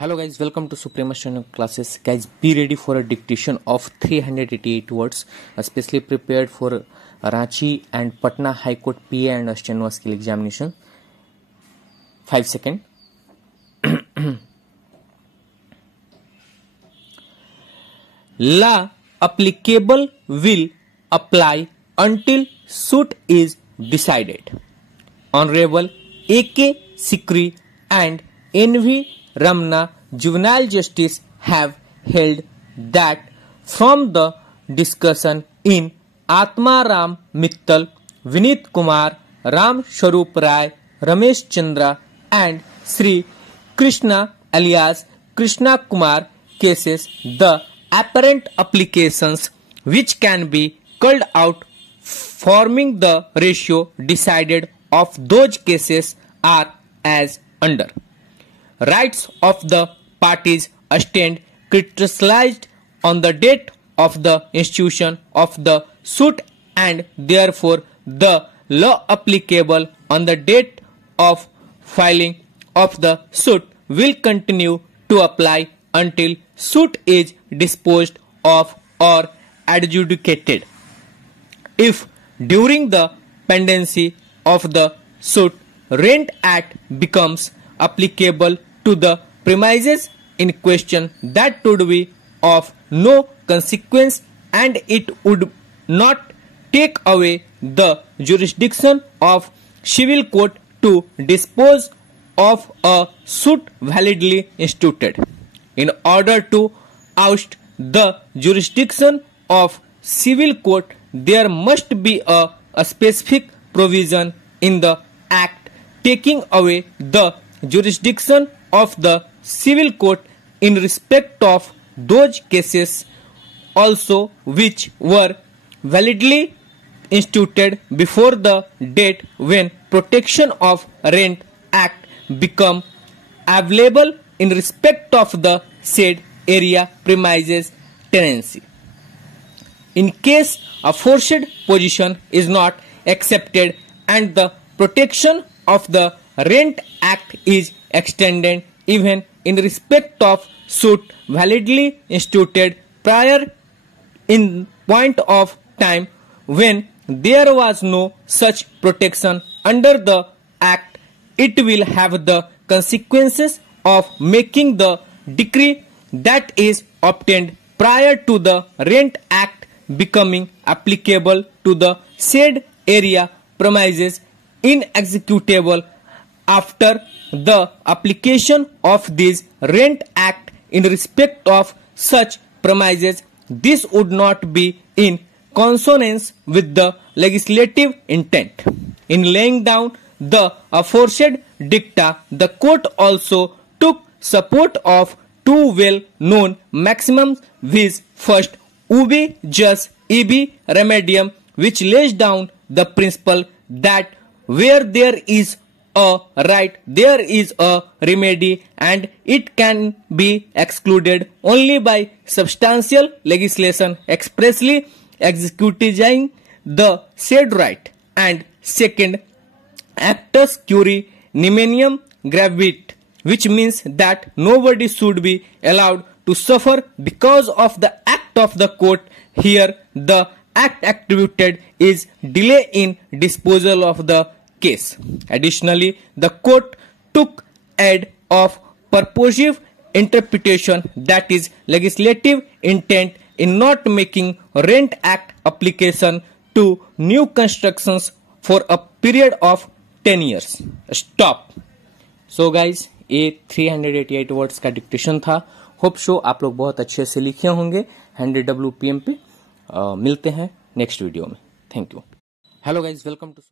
Hello guys, welcome to Suprema Channel classes. Guys, be ready for a dictation of 388 words, especially prepared for Ranchi and Patna High Court PA and Steno skill examination. 5 seconds. Law applicable will apply until suit is decided. Honorable A.K. Sikri and N.V. Ramana Juvenile Justice have held that from the discussion in Atma Ram Mittal, Vinit Kumar, Ram Sharup Rai, Ramesh Chandra and Sri Krishna alias Krishna Kumar cases, the apparent applications which can be culled out forming the ratio decided of those cases are as under. Rights of the parties stand crystallized on the date of the institution of the suit, and therefore the law applicable on the date of filing of the suit will continue to apply until suit is disposed of or adjudicated. If during the pendency of the suit Rent Act becomes applicable to the premises in question, that would be of no consequence and it would not take away the jurisdiction of civil court to dispose of a suit validly instituted. In order to oust the jurisdiction of civil court, there must be a specific provision in the Act taking away the jurisdiction of the civil court in respect of those cases also which were validly instituted before the date when protection of Rent Act become available in respect of the said area premises tenancy. In case a forced position is not accepted and the protection of the Rent Act is extended even in respect of suit validly instituted prior in point of time when there was no such protection under the Act, it will have the consequences of making the decree that is obtained prior to the Rent Act becoming applicable to the said area premises inexecutable after the application of this Rent Act in respect of such premises. This would not be in consonance with the legislative intent. In laying down the aforesaid dicta, the court also took support of two well-known maxims, viz. First, ubi jus ibi remedium, which lays down the principle that where there is a right, there is a remedy, and it can be excluded only by substantial legislation expressly executing the said right. And second, actus curiae nimium gravit, which means that nobody should be allowed to suffer because of the act of the court. Here, the act attributed is delay in disposal of the case. Additionally, the court took aid of purposive interpretation, that is legislative intent, in not making Rent Act application to new constructions for a period of 10 years. Stop. So guys, ये 388 words का dictation था. Hope show आप लोग बहुत अच्छे से लिखे होंगे 100 WPM पे. मिलते हैं नेक्स्ट वीडियो में. Thank you. Hello guys, welcome to